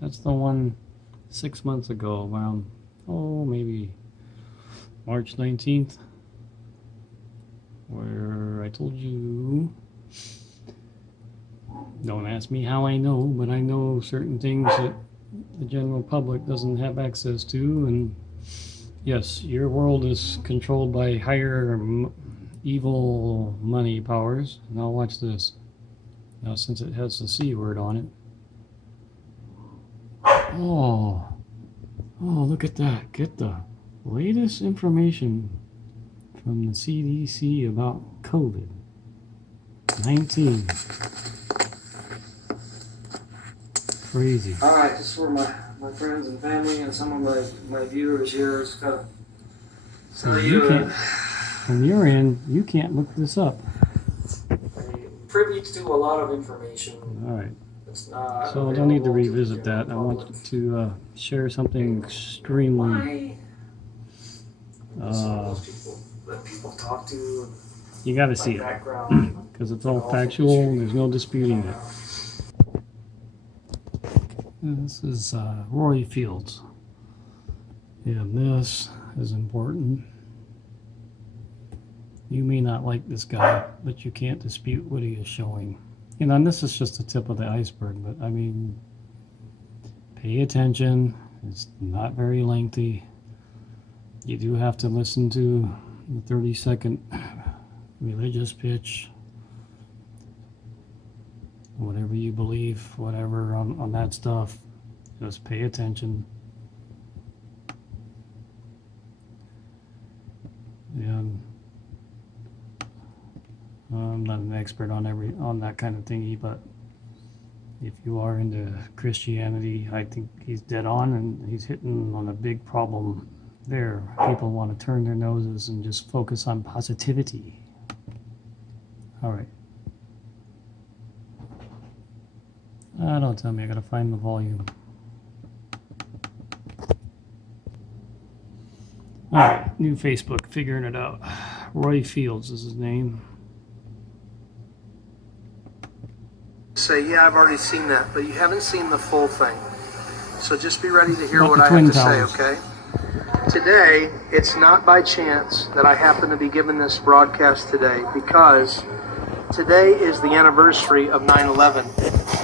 That's the one 6 months ago, around, maybe March 19th, where I told you, don't ask me how I know, but I know certain things that the general public doesn't have access to. And yes, your world is controlled by higher evil money powers. Now watch this. Now, since it has the C word on it. Oh, look at that. Get the latest information from the CDC about COVID-19. Crazy. All right, this is for my friends and family and some of my viewers here. It's got to So you can't, from your end, you can't look this up. I'm privy to a lot of information. All right. It's not. So I don't need to revisit that. I want to share something extremely. Those people that people talk to. You got to see it Background. because it's all factual. There's no disputing it. This is Roy Fields. And this is important. You may not like this guy, but you can't dispute what he is showing. And this is just the tip of the iceberg, but I mean, pay attention. It's not very lengthy. You do have to listen to the 30-second religious pitch. Whatever you believe, whatever on that stuff, just pay attention. And I'm not an expert on that kind of thingy, but if you are into Christianity, I think he's dead on, and he's hitting on a big problem there. People want to turn their noses and just focus on positivity. All right. Don't tell me, I gotta find the volume. Alright, new Facebook, figuring it out. Roy Fields is his name. Say, yeah, I've already seen that, but you haven't seen the full thing. So just be ready to hear About what the I Twin have to Towers. say, okay? Today, it's not by chance that I happen to be giving this broadcast today, because today is the anniversary of 9/11.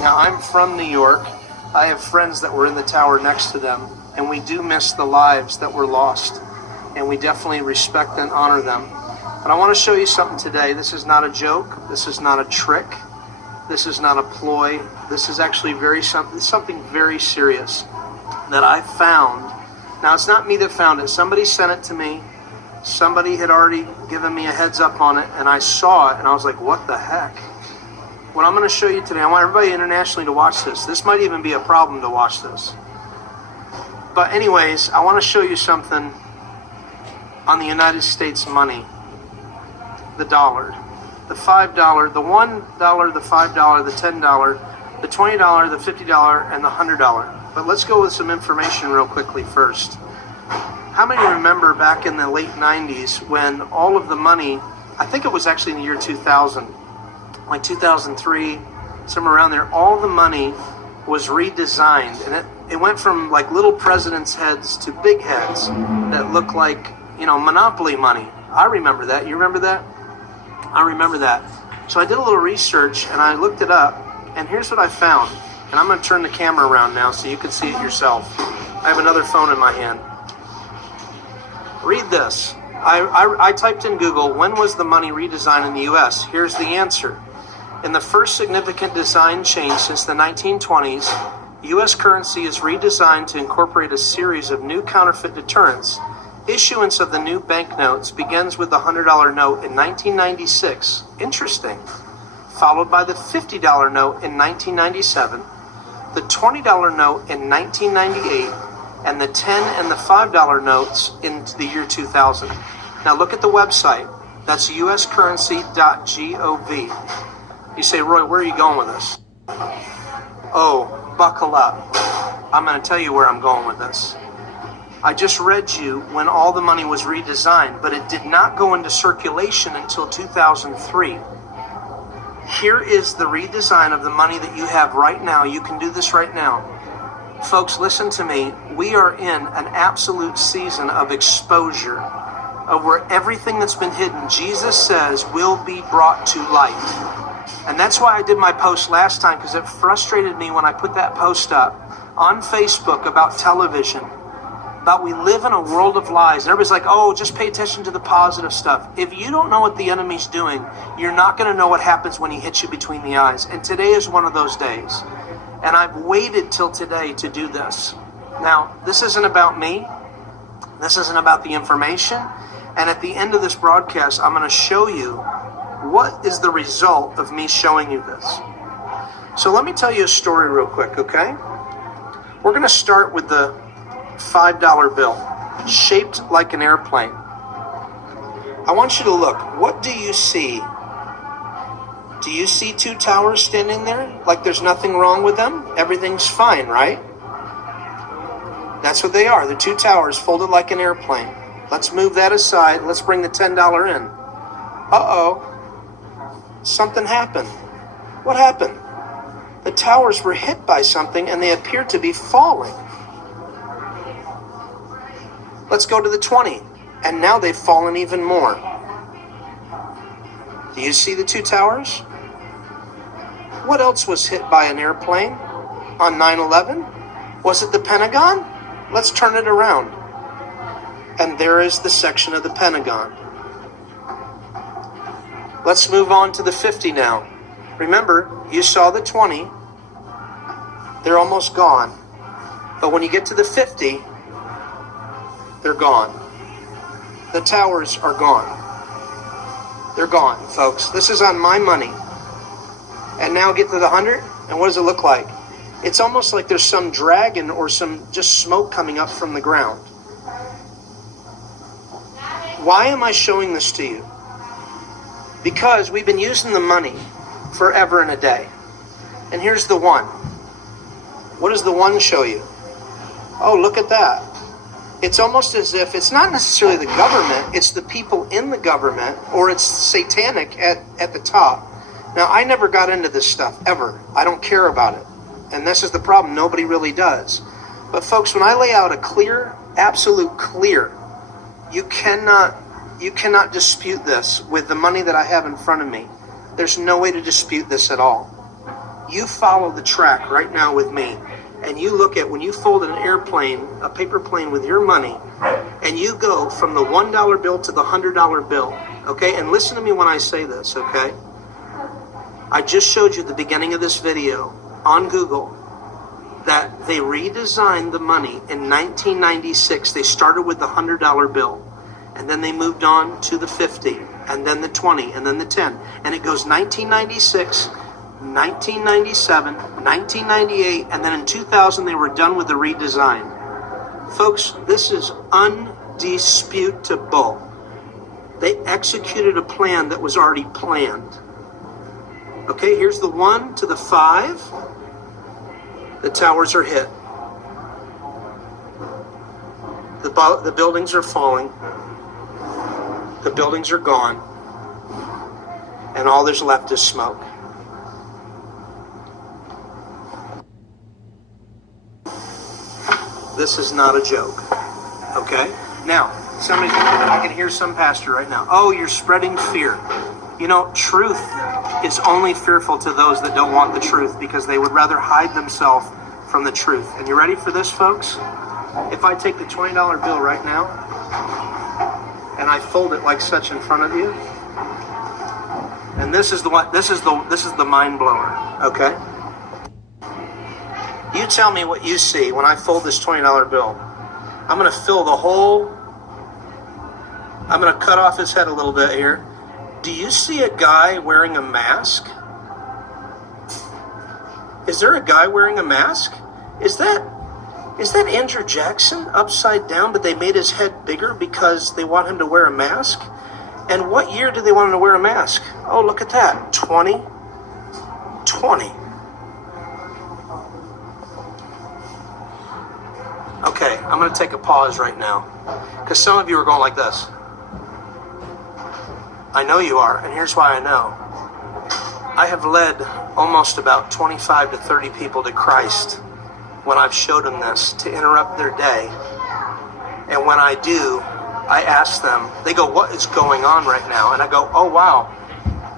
Now, I'm from New York. I have friends that were in the tower next to them, and we do miss the lives that were lost, and we definitely respect and honor them. But I want to show you something today. This is not a joke. This is not a trick. This is not a ploy. This is actually something very serious that I found. Now, it's not me that found it. Somebody sent it to me. Somebody had already given me a heads up on it, and I saw it, and I was like, what the heck? What I'm going to show you today, I want everybody internationally to watch this. This might even be a problem to watch this. But anyways, I want to show you something on the United States money. The dollar. The $5, the $1, the $5, the $10, the $20, the $50, and the $100. But let's go with some information real quickly first. How many remember back in the late 90s when all of the money, I think it was actually in the year 2000, like 2003, somewhere around there, all the money was redesigned, and it went from like little presidents' heads to big heads that looked like, Monopoly money. I remember that. You remember that? I remember that. So I did a little research and I looked it up, and here's what I found. And I'm going to turn the camera around now so you can see it yourself. I have another phone in my hand. Read this. I typed in Google, when was the money redesigned in the U.S.? Here's the answer. In the first significant design change since the 1920s, U.S. currency is redesigned to incorporate a series of new counterfeit deterrents. Issuance of the new banknotes begins with the $100 note in 1996. Interesting. Followed by the $50 note in 1997, the $20 note in 1998, and the $10 and the $5 notes in the year 2000. Now look at the website. That's uscurrency.gov. You say, Roy, where are you going with this? Oh, buckle up. I'm going to tell you where I'm going with this. I just read you when all the money was redesigned, but it did not go into circulation until 2003. Here is the redesign of the money that you have right now. You can do this right now. Folks, listen to me. We are in an absolute season of exposure of where everything that's been hidden, Jesus says, will be brought to light. And that's why I did my post last time, because it frustrated me when I put that post up on Facebook about television, about we live in a world of lies. And everybody's like, oh, just pay attention to the positive stuff. If you don't know what the enemy's doing, you're not going to know what happens when he hits you between the eyes. And today is one of those days. And I've waited till today to do this. Now, this isn't about me. This isn't about the information. And at the end of this broadcast, I'm going to show you what is the result of me showing you this. So let me tell you a story real quick, okay? We're going to start with the $5 bill, shaped like an airplane. I want you to look. What do you see? Do you see two towers standing there? Like there's nothing wrong with them? Everything's fine, right? That's what they are. They're two towers folded like an airplane. Let's move that aside. Let's bring the $10 in. Uh-oh. Something happened. What happened? The towers were hit by something and they appeared to be falling. Let's go to the 20. And now they've fallen even more. Do you see the two towers? What else was hit by an airplane on 9/11? Was it the Pentagon? Let's turn it around. And there is the section of the Pentagon. Let's move on to the 50 now. Remember, you saw the 20. They're almost gone. But when you get to the 50, they're gone. The towers are gone. They're gone, folks. This is on my money. And now get to the 100, and what does it look like? It's almost like there's some dragon or some just smoke coming up from the ground. Why am I showing this to you? Because we've been using the money forever and a day. And here's the one. What does the one show you? Oh, look at that. It's almost as if it's not necessarily the government, it's the people in the government, or it's satanic at the top. Now, I never got into this stuff, ever. I don't care about it. And this is the problem. Nobody really does. But folks, when I lay out a clear, absolute clear, you cannot dispute this with the money that I have in front of me. There's no way to dispute this at all. You follow the track right now with me, and you look at when you fold an airplane, a paper plane with your money, and you go from the $1 bill to the $100 bill, okay? And listen to me when I say this, okay? I just showed you at the beginning of this video on Google that they redesigned the money in 1996. They started with the $100 bill, and then they moved on to the 50, and then the 20, and then the 10. And it goes 1996, 1997, 1998, and then in 2000 they were done with the redesign. Folks, this is undisputable. They executed a plan that was already planned. Okay, here's the 1 to the 5. The towers are hit. The buildings are falling. The buildings are gone. And all there's left is smoke. This is not a joke. Okay? Now, I can hear some pastor right now. Oh, you're spreading fear. You know, truth is only fearful to those that don't want the truth, because they would rather hide themselves from the truth. And you ready for this, folks? If I take the $20 bill right now and I fold it like such in front of you, and this is the mind blower, okay? You tell me what you see when I fold this $20 bill. I'm going to fill the whole, I'm going to cut off his head a little bit here. Do you see a guy wearing a mask? Is there a guy wearing a mask? Is that Andrew Jackson upside down, but they made his head bigger because they want him to wear a mask? And what year do they want him to wear a mask? Oh, look at that. 2020. Okay, I'm going to take a pause right now, because some of you are going like this. I know you are, and here's why I know. I have led almost about 25 to 30 people to Christ when I've showed them this to interrupt their day. And when I do, I ask them, they go, what is going on right now? And I go, oh wow,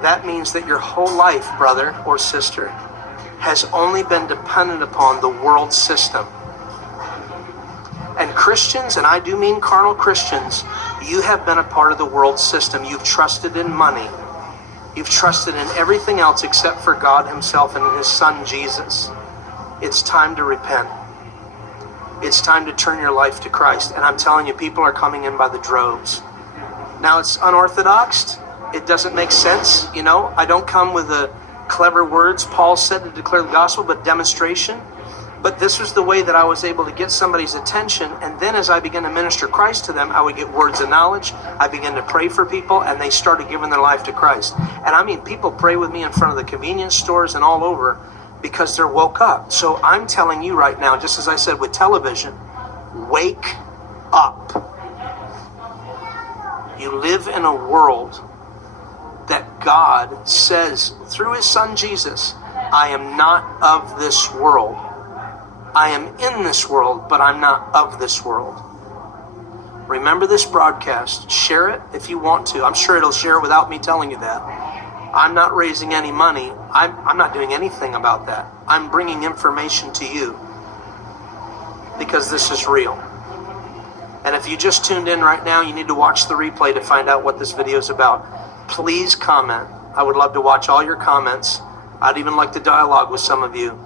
that means that your whole life, brother or sister, has only been dependent upon the world system. And Christians, and I do mean carnal Christians, you have been a part of the world system. You've trusted in money. You've trusted in everything else except for God himself and his son Jesus. It's time to repent. It's time to turn your life to Christ. And I'm telling you, people are coming in by the droves. Now, it's unorthodox. It doesn't make sense. You know, I don't come with the clever words Paul said to declare the gospel, but demonstration. But this was the way that I was able to get somebody's attention. And then as I began to minister Christ to them, I would get words of knowledge. I began to pray for people, and they started giving their life to Christ. And I mean, people pray with me in front of the convenience stores and all over because they're woke up. So I'm telling you right now, just as I said with television, wake up. You live in a world that God says through his son Jesus, I am not of this world. I am in this world, but I'm not of this world. Remember this broadcast. Share it if you want to. I'm sure it'll share it without me telling you that. I'm not raising any money. I'm not doing anything about that. I'm bringing information to you because this is real. And if you just tuned in right now, you need to watch the replay to find out what this video is about. Please comment. I would love to watch all your comments. I'd even like to dialogue with some of you.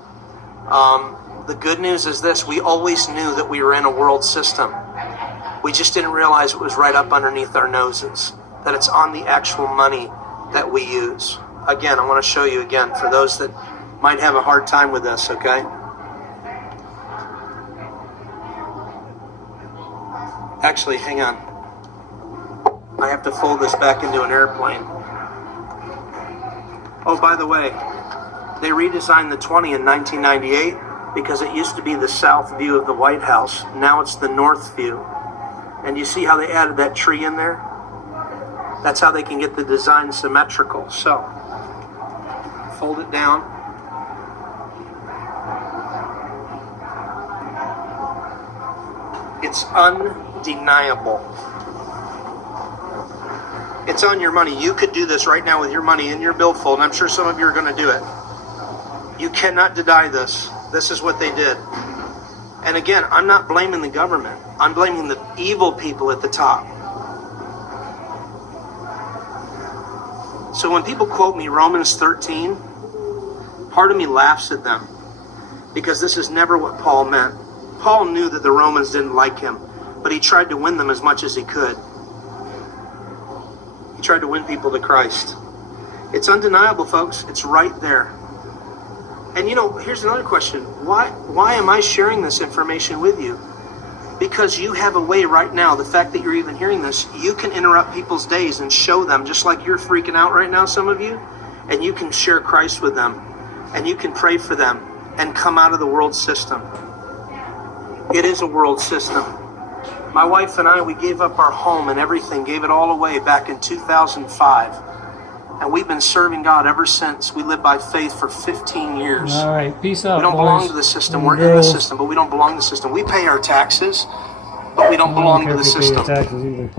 The good news is this: we always knew that we were in a world system. We just didn't realize it was right up underneath our noses, that it's on the actual money that we use. Again, I want to show you again for those that might have a hard time with this, okay? Actually, hang on. I have to fold this back into an airplane. Oh, by the way, they redesigned the 20 in 1998 because it used to be the south view of the White House. Now it's the north view. And you see how they added that tree in there? That's how they can get the design symmetrical. So, fold it down. It's undeniable. It's on your money. You could do this right now with your money in your billfold, and I'm sure some of you are going to do it. You cannot deny this. This is what they did. And again, I'm not blaming the government. I'm blaming the evil people at the top. So when people quote me Romans 13, part of me laughs at them because this is never what Paul meant. Paul knew that the Romans didn't like him, but he tried to win them as much as he could. He tried to win people to Christ. It's undeniable, folks. It's right there. And you know, here's another question. Why am I sharing this information with you? Because you have a way right now, the fact that you're even hearing this, you can interrupt people's days and show them, just like you're freaking out right now, some of you, and you can share Christ with them, and you can pray for them, and come out of the world system. It is a world system. My wife and I, we gave up our home and everything, gave it all away back in 2005. And we've been serving God ever since. We lived by faith for 15 years. All right, peace out, We don't boys belong to the system. We're in the system, but we don't belong to the system. We pay our taxes, but we don't belong to the I don't care if you pay system. your taxes either.